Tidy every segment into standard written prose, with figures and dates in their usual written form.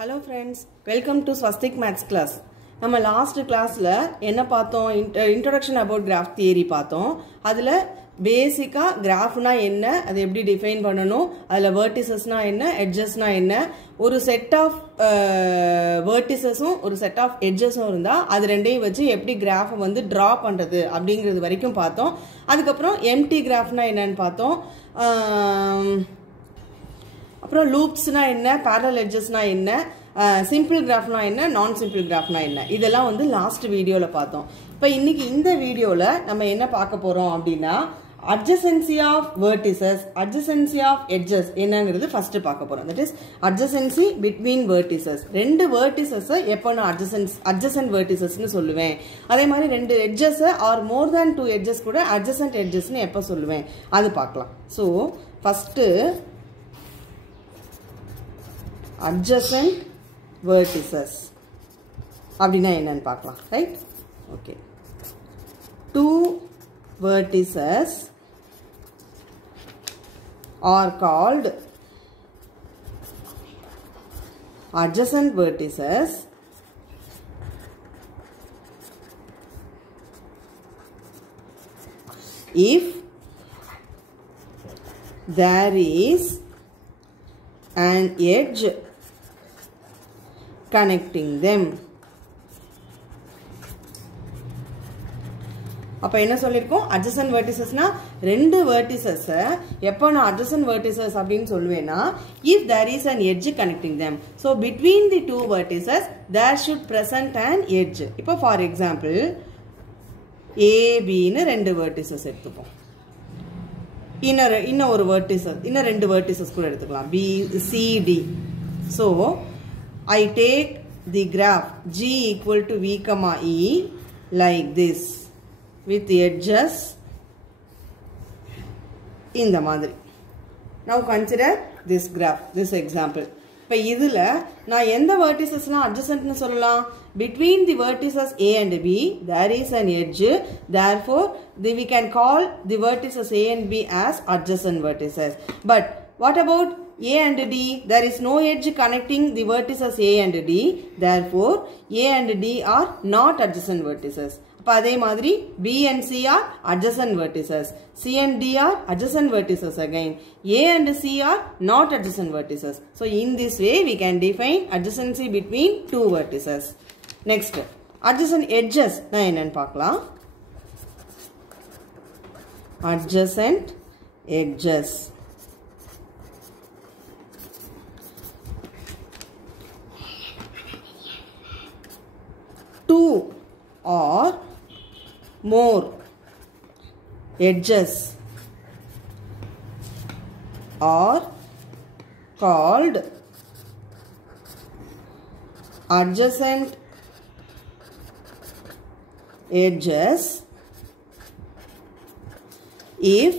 Hello friends, welcome to Swastik Maths class. நம்ம last கிளாஸ்ல என்ன பார்த்தோம்? இன்ட்ரோடக்ஷன் அபவுட் கிராஃப் தியரி பார்த்தோம். அதுல பேசிக்கா கிராஃப்னா என்ன, அதை எப்படி டிஃபைன் பண்ணணும், அதுல வெர்டிசஸ்னா என்ன, எட்ஜஸ்னா என்ன, ஒரு செட் ஆஃப் வெர்டிசஸும் ஒரு செட் ஆஃப் எட்ஜஸும் இருந்தா அது ரெண்டையும் வச்சு எப்படி கிராஃபை வந்து டிரா பண்றது அப்படிங்கிறது வரைக்கும் பார்த்தோம். அதுக்கப்புறம் எம்டி கிராஃப்னா என்னன்னு பார்த்தோம். அப்புறம் லூப்ஸ்னா என்ன, பேரலல் எட்ஜஸ்னா என்ன, சிம்பிள் கிராஃப்னா என்ன, நான் சிம்பிள் கிராஃப்னா என்ன, இதெல்லாம் வந்து லாஸ்ட் வீடியோல பார்த்தோம். இப்போ இன்னைக்கு இந்த வீடியோல நம்ம என்ன பார்க்க போறோம் அப்படின்னா adjacency of vertices, adjacency of edges என்னங்கிறது ஃபர்ஸ்ட் பார்க்க போறோம். That is adjacency between vertices. ரெண்டு vertices எப்போ நான் adjacent vertices னு சொல்லுவேன். அதே மாதிரி ரெண்டு edges ஆர் மோர் than two edges கூட adjacent edges னு எப்போ சொல்லுவேன் அது பார்க்கலாம். ஸோ ஃபர்ஸ்ட் adjacent vertices அப்படினா என்னன்னு பார்க்கலாம். Right? Okay. Two vertices are called adjacent vertices if there is an edge connecting them. அப்ப என்ன சொல்லிருக்கோம்? adjacent verticesனா ரெண்டு vertices எப்போ நான் adjacent vertices அப்படின்னு சொல்லுவேன்னா if there is an edge connecting them. So between the two vertices there should present an edge. இப்போ for example AB னு ரெண்டு vertices எடுத்துப்போம். இன்னும் ஒரு vertices, இன்னும் ரெண்டு vertices கூட எடுத்துக்கலாம். BCD. So I take the graph G equal to V comma E like this with edges in the மாதிரி. Now consider this graph, this example. இப்போ இதுல நான் எந்த verticesலாம் adjacent னு சொல்லலாம்? Between the vertices A and B there is an edge. Therefore we can call the vertices A and B as adjacent vertices. But what about A and D? There is no edge connecting the vertices A and D. Therefore A and D are not adjacent vertices. அப்ப அதே மாதிரி B and C are adjacent vertices. C and D are adjacent vertices again. A and C are not adjacent vertices. So in this way we can define adjacency between two vertices. Next, adjacent edges na என்னன்னு பார்க்கலாம். Adjacent edges. Two or more edges are called adjacent edges if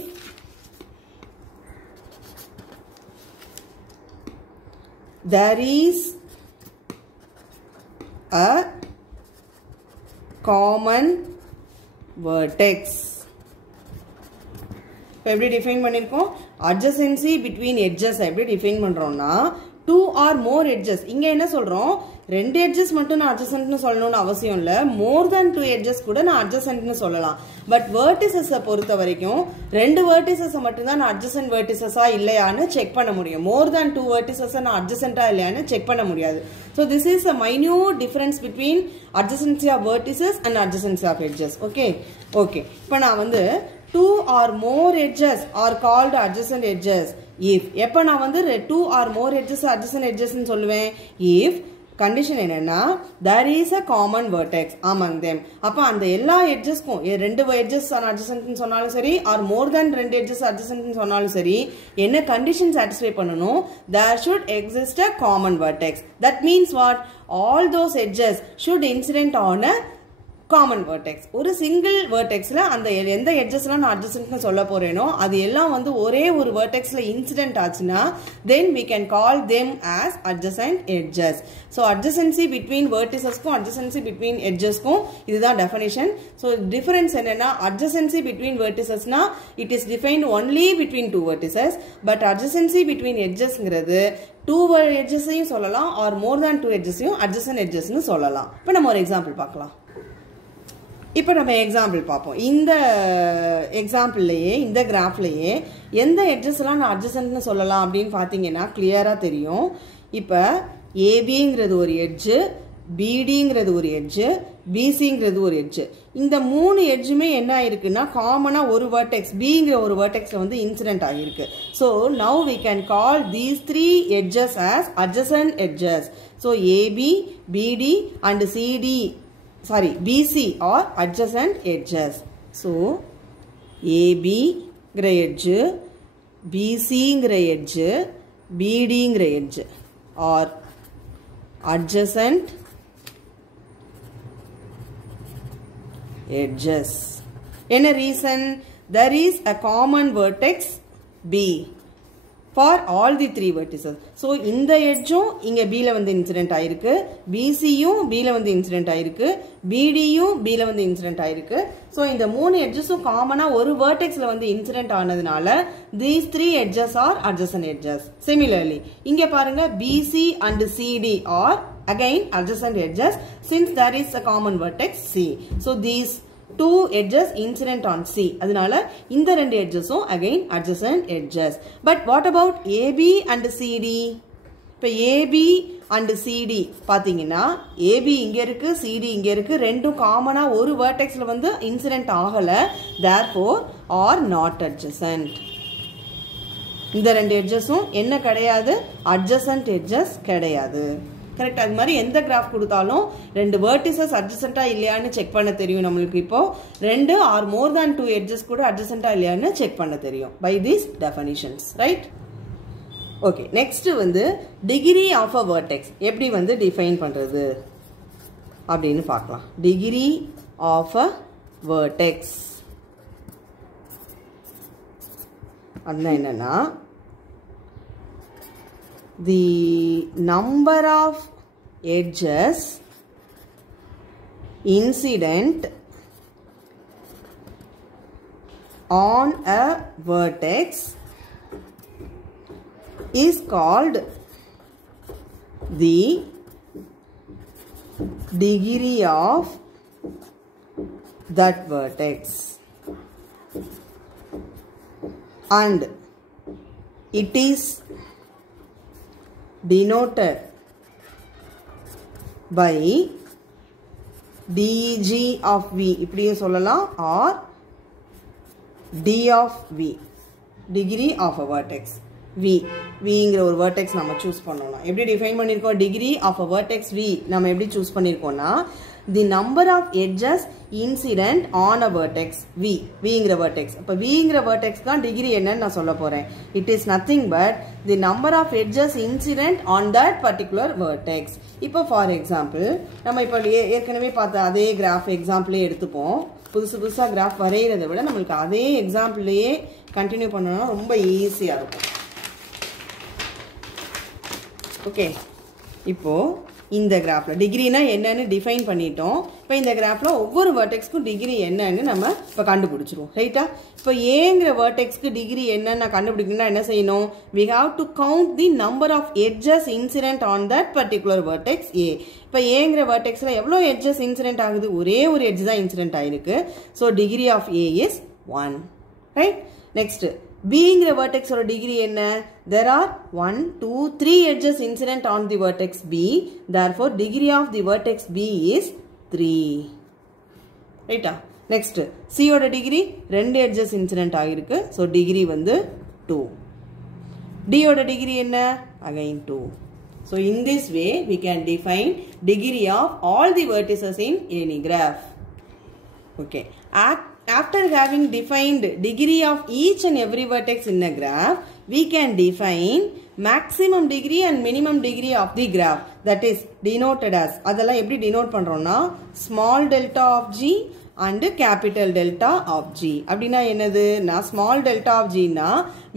there is a common vertex. இப்போ எப்படி define பண்ணிருக்கோம்? adjacency between edges எப்படி define பண்றோம்னா two or more edges. இங்க என்ன சொல்றோம்? ரெண்டு edges மட்டும் நான் adjacent னு சொல்லணும்னு அவசியம் இல்ல. more than two edges கூட நான் adjacent னு சொல்லலாம். பட் vertices பொறுத்த வரைக்கும் ரெண்டு vertices மட்டும் தான் நான் adjacent vertices இல்லையான்னு செக் பண்ண முடியும். more than two vertices நான் adjacent இல்லையான்னு செக் பண்ண முடியாது. So this is a minute difference between adjacency of vertices and adjacency of edges. Okay? Okay. இப்போ நான் வந்து two or more edges are called adjacent edges if எப்ப நான் வந்து two or more edges adjacent edges னு சொல்லுவேன்? if condition என்னன்னா there is a common vertex among them. அப்ப அந்த எல்லா எட்ஜஸ்க்கும் ரெண்டு எட்ஜஸ் adjacent னு சொன்னாலும் சரி or more than ரெண்டு எட்ஜஸ் adjacent னு சொன்னாலும் சரி என்ன கண்டிஷன் satisfy பண்ணனும்? there should exist a common vertex. That means what? all those edges should incident on a common vertex. ஒரு சிங்கிள் வெர்டெக்ஸ்ல அந்த எந்த எட்ஜஸ்லாம் நான் அட்ஜசன்ட்னு சொல்ல போறேனோ அது எல்லாம் வந்து ஒரே ஒரு வெர்டெக்ஸ்ல இன்சிடென்ட் ஆச்சுன்னா then we can call them as adjacent edges. So adjacency between verticesக்கும் adjacency between edgesக்கும் இதுதான் definition. So difference என்னன்னா adjacency between verticesனா it is defined only between two vertices, but adjacency between edgesங்கிறது two edgesையும் சொல்லலாம் or more than two edgesையும் adjacent edgesனு சொல்லலாம். இப்போ நம்ம ஒரு example பார்க்கலாம். இப்போ நம்ம எக்ஸாம்பிள் பார்ப்போம். இந்த எக்ஸாம்பிள்லையே இந்த கிராஃப்லையே எந்த எட்ஜஸ்லாம் நான் அட்ஜசன்ட்னு சொல்லலாம் அப்படின்னு பார்த்தீங்கன்னா கிளியராக தெரியும். இப்போ ஏபிங்கிறது ஒரு எட்ஜு, பிடிங்கிறது ஒரு எட்ஜு, பிசிங்கிறது ஒரு எட்ஜு. இந்த மூணு எட்ஜுமே என்ன ஆயிருக்குன்னா காமனாக ஒரு வெர்டெக்ஸ் பிங்கிற ஒரு வெர்டெக்ஸில் வந்து இன்சிடென்ட் ஆகிருக்கு. So now we can call these three edges as adjacent edges. So AB, BD and CD BC are adjacent edges. So AB ங்கிற edge, BC ங்கிற edge, BD ங்கிற edge are adjacent edges. என்ன reason? There is a common vertex B for all the three vertices. So இந்த எட்ஜும் இங்க B ல வந்து incident ஆயிருக்கு, BCயும் B ல வந்து இன்சிடென்ட் ஆயிருக்கு, BDயும் B ல வந்து இன்சிடென்ட் ஆயிருக்கு. So இந்த மூணு எட்ஜஸும் காமனா ஒரு வெர்டெக்ஸ்ல வந்து இன்சிடென்ட் ஆனதுனால these three edges are adjacent edges. Similarly இங்க பாருங்க BC and CD are again adjacent edges since there is a common vertex C. So these two edges incident on C. அதனால இந்த ரெண்டு edgesம் again adjacent edges. But what about AB and CD? இப்போ AB and CD பாத்தீங்கன்னா AB இங்க இருக்கு, CD இங்க இருக்கு, ரெண்டும் காமனா ஒரு வெர்டெக்ஸ்ல வந்து இன்சிடென்ட் ஆகல, therefore are not adjacent. இந்த ரெண்டு edgesம் என்ன கிடையாது? adjacent edges கிடையாது. கரெக்ட். அது மாதிரி எந்த கிராஃப் கொடுத்தாலும் ரெண்டு வெர்டிசஸ் அட்ஜசன்ட்டா இல்லையான்னு செக் பண்ண தெரியும் நம்மளுக்கு. இப்போ ரெண்டு or more than two edges கூட அட்ஜசன்ட்டா இல்லையான்னு செக் பண்ண தெரியும் by these definitions. Right. Okay, next வந்து டிகிரி ஆஃப் அ வெர்டெக்ஸ் எப்படி வந்து டிஃபைன் பண்றது அப்படின்னு பார்க்கலாம். டிகிரி ஆஃப் அ வெர்டெக்ஸ் அப்படின்னா என்னன்னா the number of edges incident on a vertex is called the degree of that vertex, and it is denoted by deg of V இப்படியும் சொல்லலாம் or d of V, degree of a vertex. Vங்கிற ஒரு vertex நம்ம choose பண்ணோம்னா எப்படி define பண்ணிருக்கோம்? degree of a vertex V நம்ம எப்படி choose பண்ணிருக்கோம்னா the number of edges incident on a vertex Vங்கிற vertex. அப்ப Vங்கிற vertex தான் டிகிரி என்னன்னு நான் சொல்ல போறேன். It is nothing but the number of edges incident on that particular vertex. இப்போ for example நம்ம இப்போ ஏற்கனவே பார்த்த அதே கிராஃப் எக்ஸாம்பிளே எடுத்துப்போம். புதுசா கிராஃப் வரைகிறத விட நம்மளுக்கு அதே எக்ஸாம்பிளையே கண்டினியூ பண்ணோம்னா ரொம்ப ஈஸியா இருக்கும். ஓகே, இப்போ இந்த கிராஃப்ல டிகிரினா என்னன்னு டிஃபைன் பண்ணிட்டோம். இப்போ இந்த கிராஃப்ல ஒவ்வொரு வெர்டெக்ஸ்க்கும் டிகிரி என்னன்னு நம்ம இப்போ கண்டுபிடிச்சிருவோம். ரைட்டா? இப்போ ஏங்கிற வெர்டெக்ஸ்க்கு டிகிரி என்னன்னு கண்டுபிடிக்கணும்னா என்ன செய்யணும்? we have to count the number of edges incident on that particular vertex A. இப்போ ஏங்கிற வெர்டெக்ஸ்ல எவ்வளவு எட்ஜஸ் இன்சிடென்ட் ஆகுது? ஒரே ஒரு எட்ஜ் தான் இன்சிடென்ட் ஆயிருக்கு. So degree of A is 1. Right. Next Bங்கிற vertex ஓட டிகிரி என்ன? There are 1, 2, 3 edges incident on the vertex B. Therefore, degree of the vertex B is 3. ரைட்டா? நெக்ஸ்ட் C ஓட டிகிரி 2 edges incident ஆகிருக்கு. So, degree வந்து 2. D ஓட degree என்ன? Again 2. So, in this way, we can define degree of all the vertices in any graph. Okay. after having defined degree of each and every vertex in a graph, we can define maximum degree and minimum degree of the graph, that is denoted as, அதெல்லாம் எப்படி denote பண்றோம்னா small delta of g and capital delta of g. அப்படினா என்னது? small delta of g na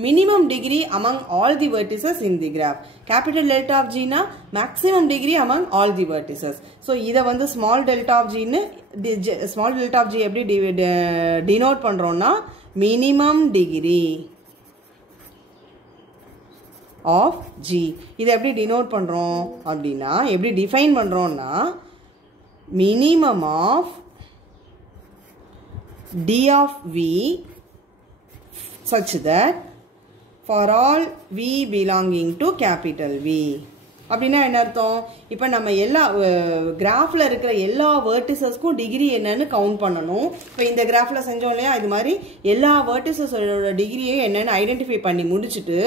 minimum degree among all the vertices in the graph. Capital delta of g na maximum degree among all the vertices. So இத வந்து small delta of g னு small delta of g எப்படி denote பண்றோம்னா minimum degree of g. இத எப்படி denote பண்றோம் அப்படினா எப்படி define பண்றோம்னா minimum of d of v such that for all v belonging to capital V. அப்படினா என்ன அர்த்தம்? இப்போ நம்ம எல்லா கிராஃப்ல இருக்கிற எல்லா வெர்டிசஸ்க்கும் டிகிரி என்னன்னு கவுண்ட் பண்ணனும். இப்போ இந்த கிராஃப்ல செஞ்சோம் இல்லையா, இது மாதிரி எல்லா வெர்டிசஸோட டிகிரியும் என்னன்னு ஐடென்டிஃபை பண்ணி முடிச்சிட்டு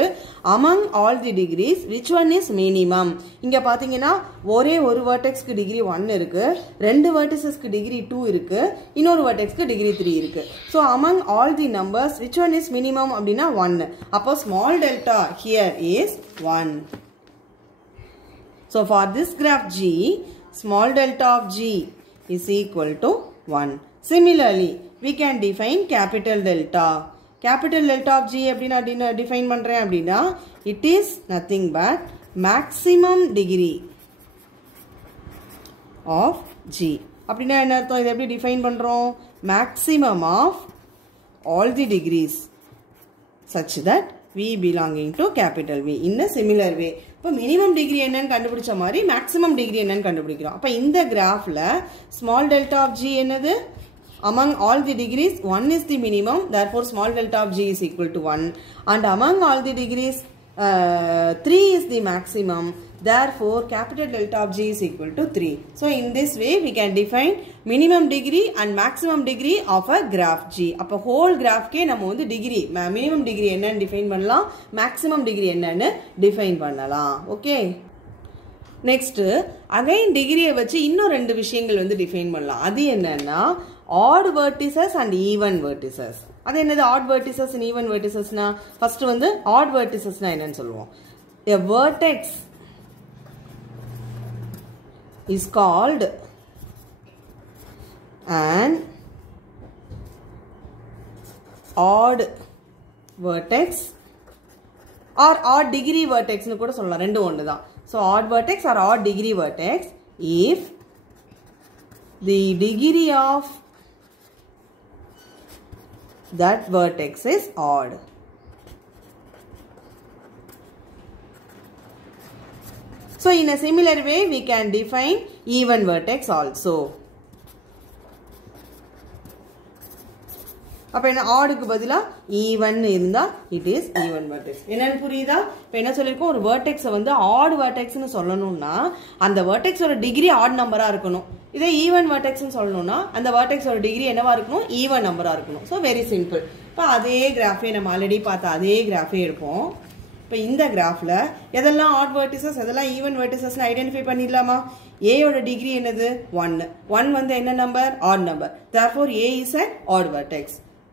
among all the degrees which one is minimum. இங்க பாத்தீங்கன்னா ஒரே ஒரு வெர்டெக்ஸ்க்கு டிகிரி 1 இருக்கு, ரெண்டு வெர்டிசஸ்க்கு டிகிரி 2 இருக்கு, இன்னொரு வெர்டெக்ஸ்க்கு டிகிரி 3 இருக்கு. So among all the numbers which one is minimum அப்படினா 1. அப்போ small delta here is 1. So for this graph G, small delta of G is equal to 1. Similarly, we can define capital delta. Capital delta of G அப்படினா define பண்றேன் அப்படினா it is nothing but maximum degree of G. அப்படினா என்ன அர்த்தம்? இதை எப்படி define பண்றோம்? Maximum of all the degrees such that V belonging to capital V in a similar way. இப்போ minimum degree என்னன்னு கண்டுபிடிச்ச மாதிரி maximum degree என்னன்னு கண்டுபிடிக்கிறோம். அப்ப இந்த கிராஃப்ல small delta of G என்னது? Among all the degrees 1 is the minimum, therefore small delta of G is equal to 1, and among all the degrees 3 is the maximum, therefore capital delta of G is equal to 3. So in this way we can define minimum degree and maximum degree of a graph G. அப்ப whole graph K நம்ம வந்து degree minimum degree என்னன்னு define பண்ணலாம், maximum degree என்னன்னு define பண்ணலாம். Okay. Next again degree வச்சு இன்னும் ரெண்டு விஷயங்கள் வந்து define பண்ணலாம். அது என்னன்னா odd vertices and even vertices. அது என்னது odd vertices and even vertices னா? first வந்து odd vertices னா என்னன்னு சொல்லுவோம். A vertex is called an odd vertex or odd degree vertex னு கூட சொல்லலாம், ரெண்டு ஒன்று தான். So odd vertex or odd degree vertex if the degree of that vertex is odd. So in a similar way we can define even vertex also. அப்ப என்ன oddக்கு பதிலா even இருந்தா it is even vertex. என்னன்னு புரியுதா? இப்ப என்ன சொல்லிருக்கோம், ஒரு vertex வந்து odd vertex னு சொல்லணும்னா அந்த vertex ஓட டிகிரி odd நம்பரா இருக்கணும். இதே even vertex னு சொல்லணும்னா அந்த vertex ஓட டிகிரி என்னவா இருக்கணும்? even நம்பரா இருக்கணும். So very simple. இப்ப அதே கிராஃபே நம்ம ஆல்ரெடி பார்த்த அதே கிராஃபே எடுப்போம். இப்போ இந்த கிராஃப்ல எதெல்லாம் odd vertices எதெல்லாம் even vertices னு ஐடென்டிஃபை பண்ணிடலாமா? A ஓட டிகிரி என்னது? 1. 1 வந்து என்ன number? odd number. Therefore A is an odd vertex.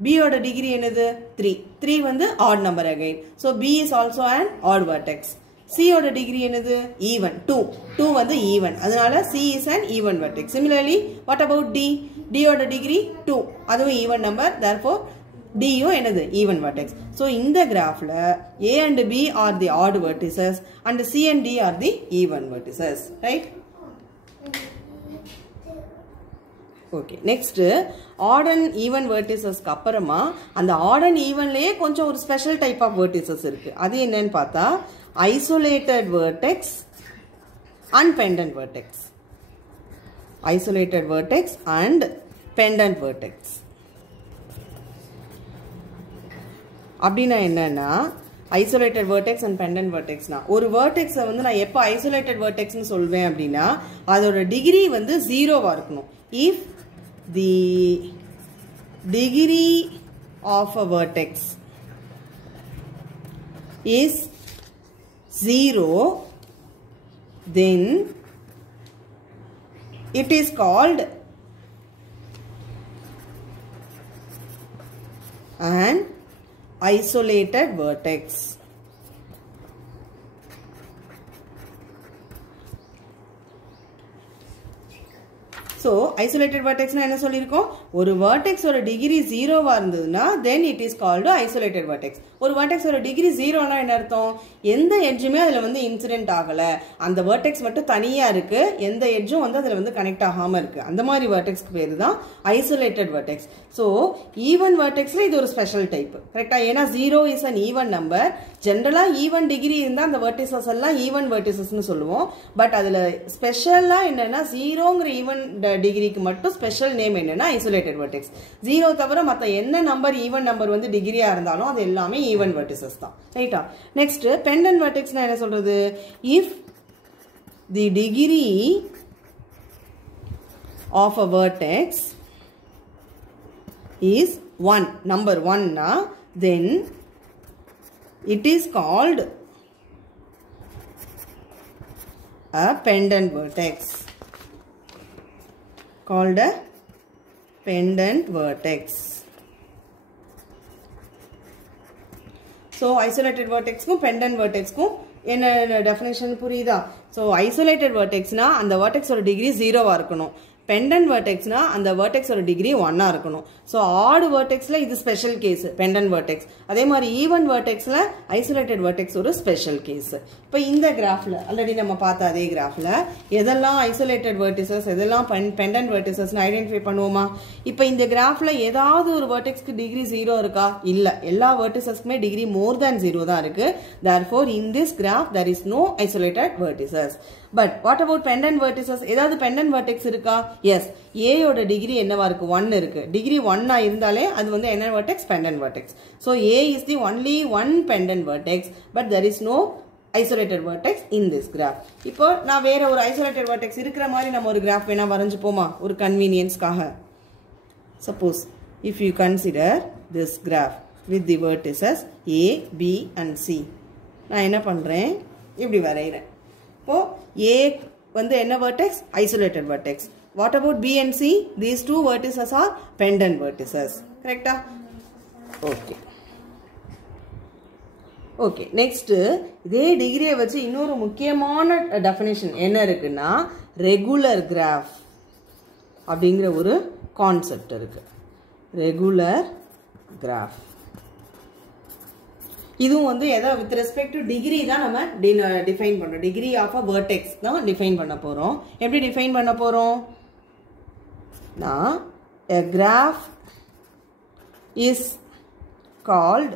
B ஓட டிகிரி என்னது? 3. 3 வந்து odd number again. So B is also an odd vertex. C ஓட டிகிரி என்னது? even. 2. 2 வந்து even. அதனால C is an even vertex. Similarly, what about D? D ஓட degree 2. அதுவும் even number. Therefore D யும் என்னது? even vertex. So இந்த கிராஃப்ல A and B are the odd vertices and C and D are the even vertices. Right? Okay. Next, odd and even vertices க்கு அப்புறமா அந்த odd and evenலயே கொஞ்சம் ஒரு special type of vertices இருக்கு. அது என்னன்னு பார்த்தா isolated vertex and pendant vertex. Isolated vertex and pendant vertex. அப்படினா என்னன்னா isolated vertex and pendant vertex னா ஒரு vertex வந்து நான் எப்ப isolated vertex னு சொல்வேன் அப்படினா அதோட டிகிரி வந்து 0வா இருக்கணும். If the degree of a vertex is 0, then it is called an isolated vertex. So, isolated vertex na enna sollirkom? ஒரு vertex ஒரு degree 0 வா இருந்ததுனா then it is called isolated vertex. ஒரு vertex ஒரு degree 0 னா என்ன அர்த்தம்? எந்த எட்ஜுமே அதுல வந்து இன்சிடென்ட் ஆகல. அந்த vertex மட்டும் தனியா இருக்கு. எந்த எட்ஜும் வந்து அதுல வந்து கனெக்ட் ஆகாம இருக்கு. அந்த மாதிரி vertexக்கு பேரு தான் isolated vertex. So, even vertexல இது ஒரு ஸ்பெஷல் டைப். கரெக்ட்டா? ஏனா 0 is an even number. ஜெனரலா even degree இருந்தா அந்த vertices எல்லாம் even vertices னு சொல்லுவோம். பட் அதுல ஸ்பெஷலா என்னன்னா 0ங்கற even டிகிரிக்கு மட்டும் ஸ்பெஷல் நேம் என்னன்னா ஐசோலேட்டட் வெர்டெக்ஸ். 0 தவிர மத்த என்ன நம்பர் ஈவன் நம்பர் வந்து டிகிரியா இருந்தாலும் அது எல்லாமே ஈவன் வெர்டிசஸ் தான். ரைட்டா? நெக்ஸ்ட் பெண்டன்ட் வெர்டெக்ஸ்னா என்ன சொல்றது? If the degree of a vertex is 1, number 1 na, then it is called a pendant vertex. Called a pendant vertex. So, isolated vertex kum pendant vertex kum enna definition puriyudha? So, isolated vertex na and the vertex oda degree 0 va irukanum. Pendant vertex na and the vertex oda degree 1 ah irukanum. So, odd vertex la idu special case pendant vertex. அதே மாதிரி even vertex ல isolated vertex ஒரு special case. இப்போ இந்த கிராஃப்ல already நம்ம பார்த்த அதே கிராஃப்ல எதெல்லாம் isolated vertices எதெல்லாம் pendant vertices னு ஐடென்டிஃபை பண்ணுவோமா? இப்போ இந்த கிராஃப்ல ஏதாவது ஒரு vertexக்கு டிகிரி 0 இருக்கா? இல்ல. எல்லா verticesக்குமே டிகிரி more than 0 தான் இருக்கு. Therefore in this graph there is no isolated vertices. But what about pendant vertices? ஏதாவது pendant vertex இருக்கா? Yes. A யோட டிகிரி என்னவா இருக்கு? 1 இருக்கு. டிகிரி 1 ஆ இருந்தாலே அது வந்து என்ன vertex? Pendant vertex. So A is the only one pendant vertex, but there is no isolated vertex in this graph. இப்போ நான் வேற ஒரு isolated vertex இருக்கிற மாதிரி நம்ம ஒரு graph வேணா வரைஞ்சு போமா? ஒரு convenienceக்காக. Suppose if you consider this graph with the vertices A, B and C. நான் என்ன பண்றேன்? இப்படி வரையறேன். இப்போ A வந்து என்ன vertex? Isolated vertex. What about B and C? These two vertices are pendant vertices. Correct? Okay. Okay. Next, இதே டிகிரியை வச்சு இன்னொரு முக்கியமான டெஃபினிஷன் என்ன இருக்குன்னா ரெகுலர் கிராஃப் அப்படிங்கிற ஒரு கான்செப்ட் இருக்கு. ரெகுலர் கிராஃப் இதுவும் வந்து எதை வித் ரெஸ்பெக்ட் டு டிகிரி தான் நம்ம டிஃபைன் பண்றோம். டிகிரி ஆஃப் அ வெர்டெக்ஸ் தான் டிஃபைன் பண்ண போறோம். எப்படி டிஃபைன் பண்ண போறோம்? a graph is called,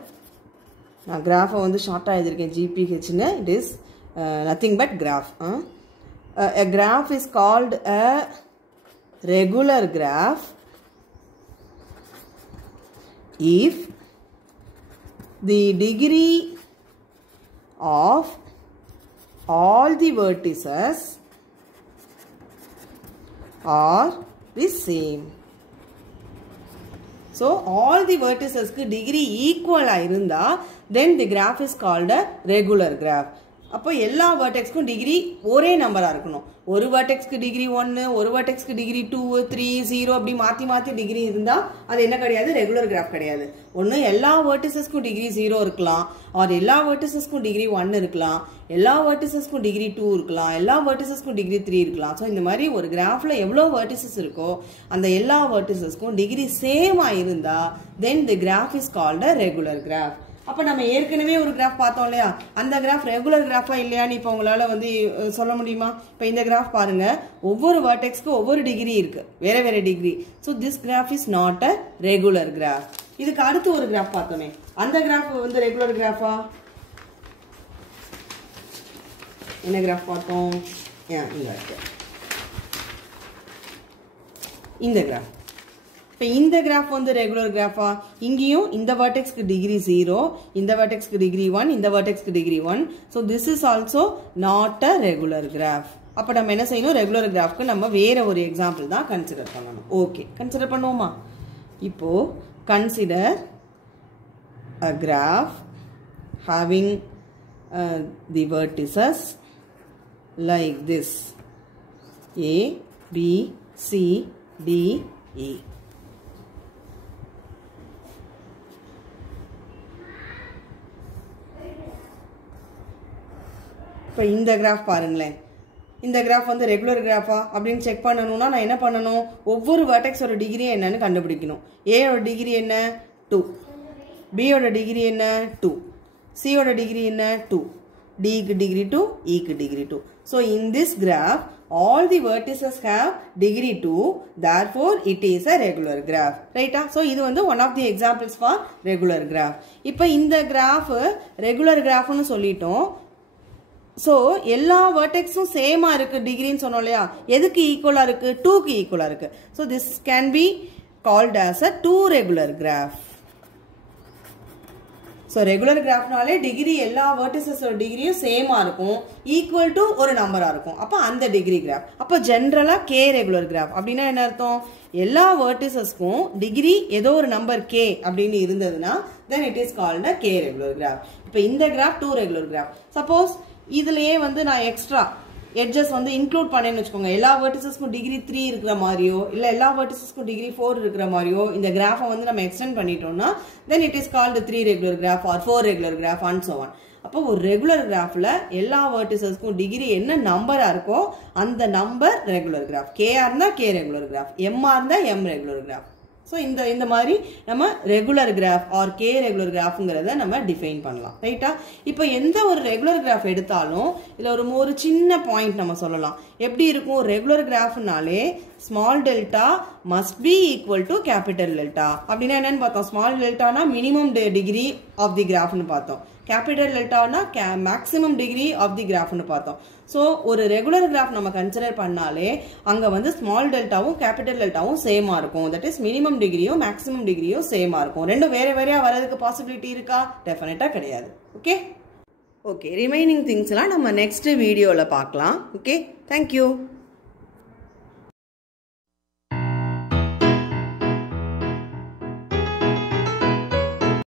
நான் graph வந்து ஷார்ட்டா எழுதிருக்கேன் GPH னு, it is nothing but graph. A graph is called a regular graph if the degree of all the vertices are the same. So, all the vertices ku degree equal ah irundha, then the graph is called a regular graph. அப்போ எல்லா வெர்டெக்ஸ்க்கும் degree ஒரே நம்பரா இருக்கணும். ஒரு வெர்டெக்ஸ்க்கு degree 1, ஒரு வெர்டெக்ஸ்க்கு degree 2, 3, 0 அப்படி மாத்தி மாத்தி டிகிரி இருந்தா அது என்ன கிடையாது? ரெகுலர் கிராஃப் கிடையாது. ஒன்னு எல்லா வெர்டிசஸ்க்கும் டிகிரி 0 இருக்கலாம், ஆர் எல்லா வெர்டிசஸ்க்கும் டிகிரி 1 இருக்கலாம், எல்லா வெர்டிசஸ்க்கும் டிகிரி 2 இருக்கலாம், எல்லா வெர்டிசஸ்க்கும் டிகிரி 3 இருக்கலாம். ஸோ இந்த மாதிரி ஒரு கிராஃப்ல எவ்வளோ வெர்டிசஸ் இருக்கோ அந்த எல்லா வெர்டிசஸ்க்கும் டிகிரி சேமா இருந்தா then the graph is called a regular graph. அப்ப நம்ம ஏற்கனவே ஒரு கிராஃப் பார்த்தோம் இல்லையா? அந்த கிராஃப் ரெகுலர் கிராஃபா இல்லையான்னு இப்போ உங்களால வந்து சொல்ல முடியுமா? இப்போ இந்த கிராஃப் பாருங்க, ஒவ்வொரு வெர்டெக்ஸ்க்கு ஒவ்வொரு டிகிரி இருக்கு, வேற வேற degree. So this graph is not a regular graph. இதுக்கு அடுத்து ஒரு கிராஃப் பார்த்தோமே, அந்த கிராஃப் வந்து ரெகுலர் கிராஃபா? என்ன கிராஃப் பார்த்தோம்? இந்த கிராஃப். இப்போ இந்த கிராஃப் வந்து ரெகுலர் கிராஃபா? இங்கேயும் இந்த வெர்டெக்ஸ்க்கு டிகிரி 0, இந்த வெர்டெக்ஸ்க்கு டிகிரி 1, இந்த வெர்டெக்ஸ்க்கு degree 1. So this is also not a regular graph. அப்போ நம்ம என்ன செய்யணும்? ரெகுலர் கிராஃப்க்கு நம்ம வேற ஒரு எக்ஸாம்பிள் தான் கன்சிடர் பண்ணணும். ஓகே, கன்சிடர் பண்ணுவோமா? இப்போ consider a graph having the vertices like this A, B, C, D, E. இப்போ இந்த கிராஃப் பாருங்களேன். இந்த கிராஃப் வந்து ரெகுலர் கிராஃபா அப்படின்னு செக் பண்ணணும்னா நான் என்ன பண்ணணும், ஒவ்வொரு வெர்டெக்ஸோட டிகிரி என்னன்னு கண்டுபிடிக்கணும். ஏயோட டிகிரி என்ன 2, பியோட டிகிரி என்ன 2, சியோட டிகிரி என்ன 2, டிக்கு டிகிரி 2, ஈக்கு degree 2. So in this graph all the vertices have degree 2, therefore it is a regular graph. Right? So இது வந்து one of the examples for regular graph. இப்போ இந்த graph regular graph னு சொல்லிட்டோம். ஸோ எல்லா வெர்டெக்ஸும் சேமா இருக்கு டிகிரின்னு சொன்னோம் இல்லையா, எதுக்கு ஈக்குவலா இருக்கு, 2க்கு ஈக்குவலா இருக்கு. So this can be called as a 2 regular graph. So regular கிராஃப்னாலே டிகிரி எல்லா வெர்டிசஸோட டிகிரியும் சேமா இருக்கும், ஈக்குவல் டு ஒரு நம்பரா இருக்கும். அப்போ அந்த டிகிரி கிராஃப். அப்போ ஜென்ரலா கே ரெகுலர் கிராஃப் அப்படின்னா என்ன அர்த்தம், எல்லா வெர்டிசஸ்க்கும் டிகிரி ஏதோ ஒரு நம்பர் கே அப்படின்னு இருந்ததுன்னா தென் it is called a K regular graph. இப்போ இந்த கிராஃப் 2 ரெகுலர் கிராஃப். சப்போஸ் இதுலயே வந்து நான் எக்ஸ்ட்ரா எட்ஜஸ் வந்து இன்க்ளூட் பண்ணேன்னு வச்சுக்கோங்க, எல்லா வெர்டிசஸ்க்கும் டிகிரி 3 இருக்கிற மாதிரியோ இல்லை எல்லா வெர்டிசஸ்க்கும் டிகிரி 4 இருக்கிற மாதிரியோ இந்த கிராஃபை வந்து நம்ம எக்ஸ்டெண்ட் பண்ணிட்டோம்னா then it is called 3 regular graph or 4 regular graph and so on. அப்போ ஒரு ரெகுலர் கிராஃப்ல எல்லா வெர்டிசஸ்க்கும் டிகிரி என்ன நம்பரா இருக்கோ அந்த நம்பர் ரெகுலர் கிராஃப். கேஆ இருந்தா கே ரெகுலர் கிராஃப், எம்ஆ இருந்தா எம் ரெகுலர் கிராஃப். ஸோ இந்த மாதிரி நம்ம regular graph or K regular கிராஃப்ங்கிறத நம்ம டிஃபைன் பண்ணலாம். ரைட்டா? இப்போ எந்த ஒரு ரெகுலர் கிராஃப் எடுத்தாலும் இதில் ஒரு சின்ன பாயிண்ட் நம்ம சொல்லலாம். எப்படி இருக்கும், ரெகுலர் கிராஃப்னாலே small delta must be equal to capital delta. அப்படின்னா என்னன்னு பார்த்தோம், ஸ்மால் டெல்டானா மினிமம் டிகிரி ஆஃப் தி கிராஃப்னு பார்த்தோம், கேபிட்டல் டெல்டானா மேக்ஸிமம் டிகிரி ஆஃப் தி கிராஃப்னு பார்த்தோம். ஸோ ஒரு ரெகுலர் கிராஃப் நம்ம கன்சிடர் பண்ணாலே அங்கே வந்து ஸ்மால் டெல்டாவும் கேபிட்டல் டெல்டாவும் சேமாக இருக்கும். தட் இஸ் மினிமம் டிகிரியோ மேக்ஸிமம் டிகிரியோ சேமாக இருக்கும். ரெண்டும் வேற வேறையாக வரதுக்கு பாசிபிலிட்டி இருக்கா? டெஃபினட்டாக கிடையாது. ஓகே ஓகே ரிமைனிங் திங்ஸ்லாம் நம்ம நெக்ஸ்ட் வீடியோவில் பார்க்கலாம். Okay, thank you.